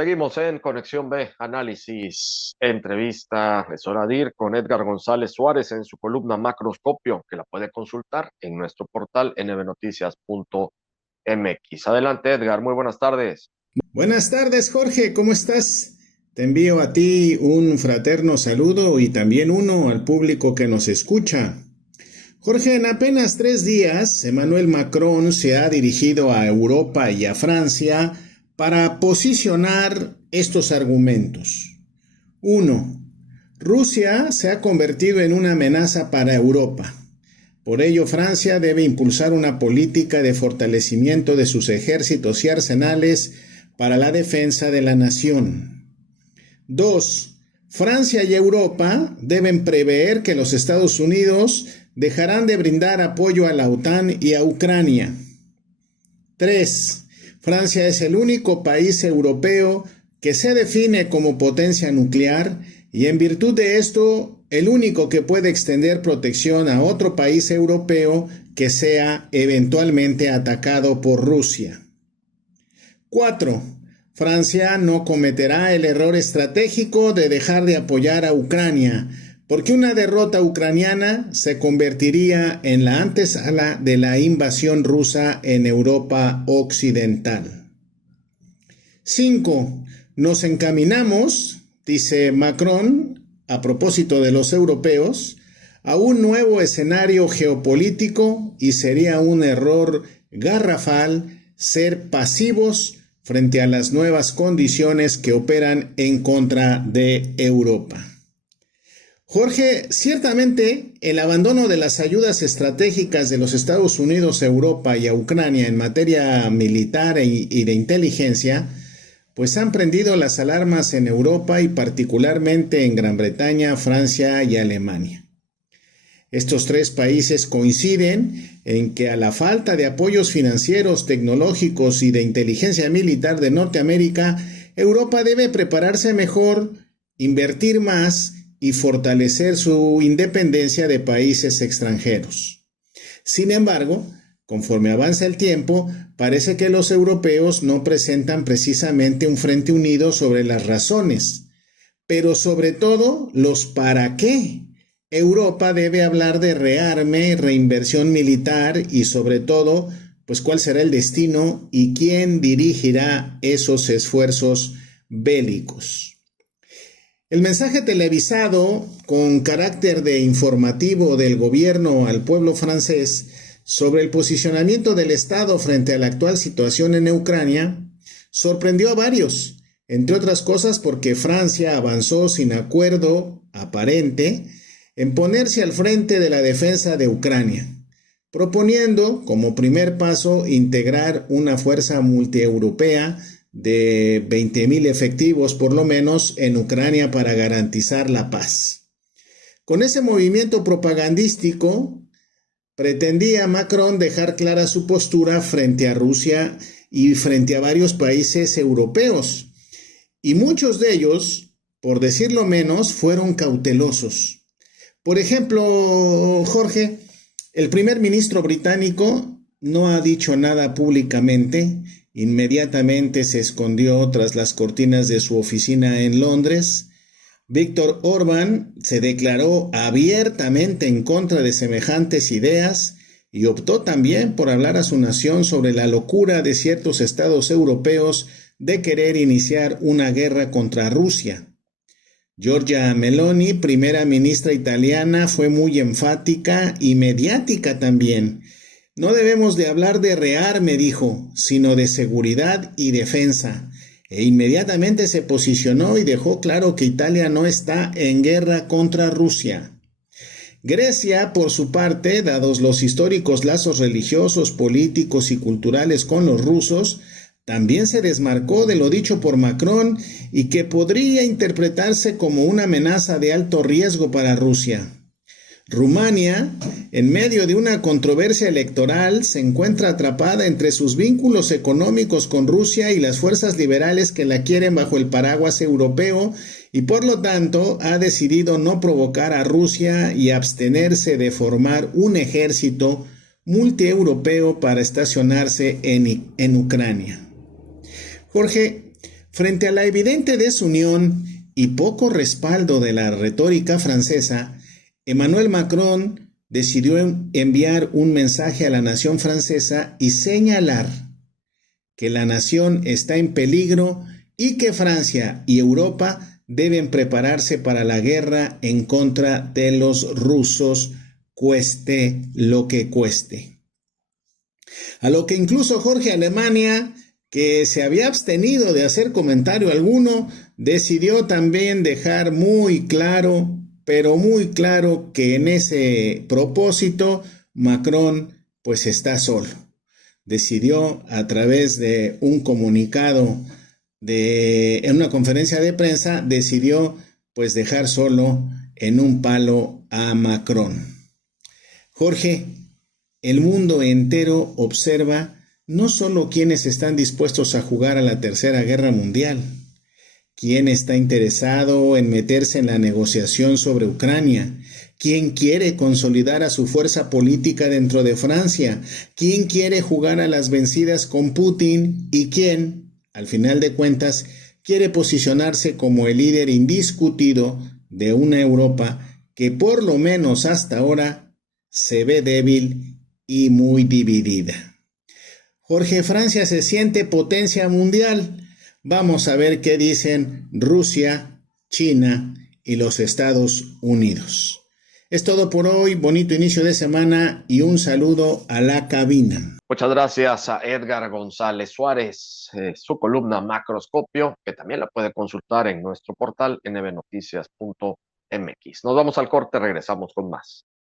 Seguimos en Conexión B, análisis, entrevista, es hora de ir con Edgar González Suárez en su columna Macroscopio, que la puede consultar en nuestro portal nbnoticias.mx. Adelante, Edgar, muy buenas tardes. Buenas tardes, Jorge, ¿cómo estás? Te envío a ti un fraterno saludo y también uno al público que nos escucha. Jorge, en apenas 3 días, Emmanuel Macron se ha dirigido a Europa y a Francia para posicionar estos argumentos. 1. Rusia se ha convertido en una amenaza para Europa. Por ello, Francia debe impulsar una política de fortalecimiento de sus ejércitos y arsenales para la defensa de la nación. 2. Francia y Europa deben prever que los Estados Unidos dejarán de brindar apoyo a la OTAN y a Ucrania. 3. Francia es el único país europeo que se define como potencia nuclear y en virtud de esto, el único que puede extender protección a otro país europeo que sea eventualmente atacado por Rusia. 4. Francia no cometerá el error estratégico de dejar de apoyar a Ucrania, porque una derrota ucraniana se convertiría en la antesala de la invasión rusa en Europa Occidental. 5. Nos encaminamos, dice Macron, a propósito de los europeos, a un nuevo escenario geopolítico y sería un error garrafal ser pasivos frente a las nuevas condiciones que operan en contra de Europa. Jorge, ciertamente el abandono de las ayudas estratégicas de los Estados Unidos a Europa y a Ucrania en materia militar y de inteligencia, pues han prendido las alarmas en Europa y particularmente en Gran Bretaña, Francia y Alemania. Estos tres países coinciden en que a la falta de apoyos financieros, tecnológicos y de inteligencia militar de Norteamérica, Europa debe prepararse mejor, invertir más y fortalecer su independencia de países extranjeros. Sin embargo, conforme avanza el tiempo, parece que los europeos no presentan precisamente un frente unido sobre las razones, pero sobre todo los para qué. Europa debe hablar de rearme, reinversión militar y sobre todo, pues cuál será el destino y quién dirigirá esos esfuerzos bélicos. El mensaje televisado con carácter de informativo del gobierno al pueblo francés sobre el posicionamiento del Estado frente a la actual situación en Ucrania sorprendió a varios, entre otras cosas porque Francia avanzó sin acuerdo aparente en ponerse al frente de la defensa de Ucrania, proponiendo como primer paso integrar una fuerza multieuropea de 20,000 efectivos por lo menos en Ucrania para garantizar la paz. Con ese movimiento propagandístico pretendía Macron dejar clara su postura frente a Rusia y frente a varios países europeos, y muchos de ellos, por decirlo menos, fueron cautelosos. Por ejemplo, Jorge, el primer ministro británico no ha dicho nada públicamente, inmediatamente se escondió tras las cortinas de su oficina en Londres. Víctor Orbán se declaró abiertamente en contra de semejantes ideas y optó también por hablar a su nación sobre la locura de ciertos estados europeos de querer iniciar una guerra contra Rusia. Giorgia Meloni, primera ministra italiana, fue muy enfática y mediática también. No debemos de hablar de rearme, dijo, sino de seguridad y defensa. E inmediatamente se posicionó y dejó claro que Italia no está en guerra contra Rusia. Grecia, por su parte, dados los históricos lazos religiosos, políticos y culturales con los rusos, también se desmarcó de lo dicho por Macron y que podría interpretarse como una amenaza de alto riesgo para Rusia. Rumania, en medio de una controversia electoral, se encuentra atrapada entre sus vínculos económicos con Rusia y las fuerzas liberales que la quieren bajo el paraguas europeo y por lo tanto ha decidido no provocar a Rusia y abstenerse de formar un ejército multieuropeo para estacionarse en Ucrania. Jorge, Frente a la evidente desunión y poco respaldo de la retórica francesa, Emmanuel Macron decidió enviar un mensaje a la nación francesa y señalar que la nación está en peligro y que Francia y Europa deben prepararse para la guerra en contra de los rusos, cueste lo que cueste. A lo que incluso Jorge Alemania, que se había abstenido de hacer comentario alguno, decidió también dejar muy claro, pero muy claro, que en ese propósito Macron pues está solo. Decidió a través de un comunicado en una conferencia de prensa, decidió pues dejar solo en un palo a Macron. Jorge, el mundo entero observa no solo quienes están dispuestos a jugar a la Tercera Guerra Mundial, quién está interesado en meterse en la negociación sobre Ucrania, quién quiere consolidar a su fuerza política dentro de Francia, quién quiere jugar a las vencidas con Putin y quién, al final de cuentas, quiere posicionarse como el líder indiscutido de una Europa que por lo menos hasta ahora se ve débil y muy dividida. Jorge, Francia se siente potencia mundial. Vamos a ver qué dicen Rusia, China y los Estados Unidos. Es todo por hoy, bonito inicio de semana y un saludo a la cabina. Muchas gracias a Edgar González Suárez, su columna Macroscopio, que también la puede consultar en nuestro portal nbnoticias.mx. Nos vamos al corte, regresamos con más.